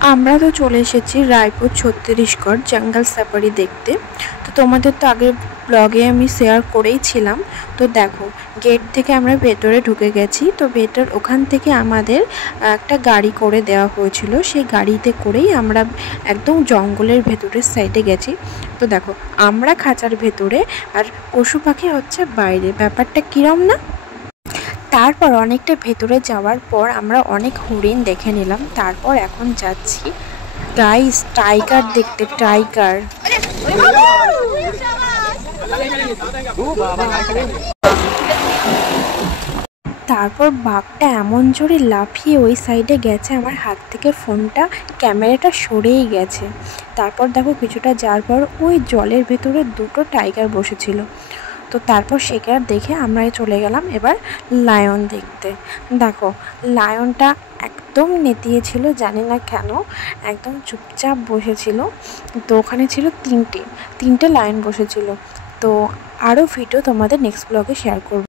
আমরা তো চলে এসেছি রায়পুর ছত্তিশগড় জঙ্গল সাফারি দেখতে। তো তোমাদের তো আগের ব্লগে আমি শেয়ার করেইছিলাম। তো দেখো, গেট থেকে আমরা ভেতরে ঢুকে গেছি। তো ওখান থেকে আমাদের একটা গাড়ি করে দেওয়া হয়েছিল, সেই গাড়িতে করেই আমরা একদম জঙ্গলের ভেতরের সাইডে গেছি। তো দেখো, আমরা খাঁচার ভেতরে আর পশু পাখি হচ্ছে বাইরে। ব্যাপারটা কিরম না? তারপর অনেকটা ভেতরে যাওয়ার পর আমরা অনেক হরিণ দেখে নিলাম। তারপর এখন যাচ্ছি গাইস টাইগার দেখতে। টাইগার তারপর বাঘটা এমন জোরে লাফিয়ে ওই সাইডে গেছে, আমার হাত থেকে ফোনটা ক্যামেরাটা সরেই গেছে। তারপর দেখো, কিছুটা যাওয়ার পর ওই জলের ভেতরে দুটো টাইগার বসেছিল। তো তারপর সেখানে দেখে আমরা চলে গেলাম এবার লায়ন দেখতে। দেখো, লায়নটা একদম নেতিয়েছিল, জানি না কেন, একদম চুপচাপ বসেছিল। তো ওখানে ছিল তিনটে লায়ন বসেছিল। তো আরও ভিডিও তোমাদের নেক্সট ব্লগে শেয়ার করব।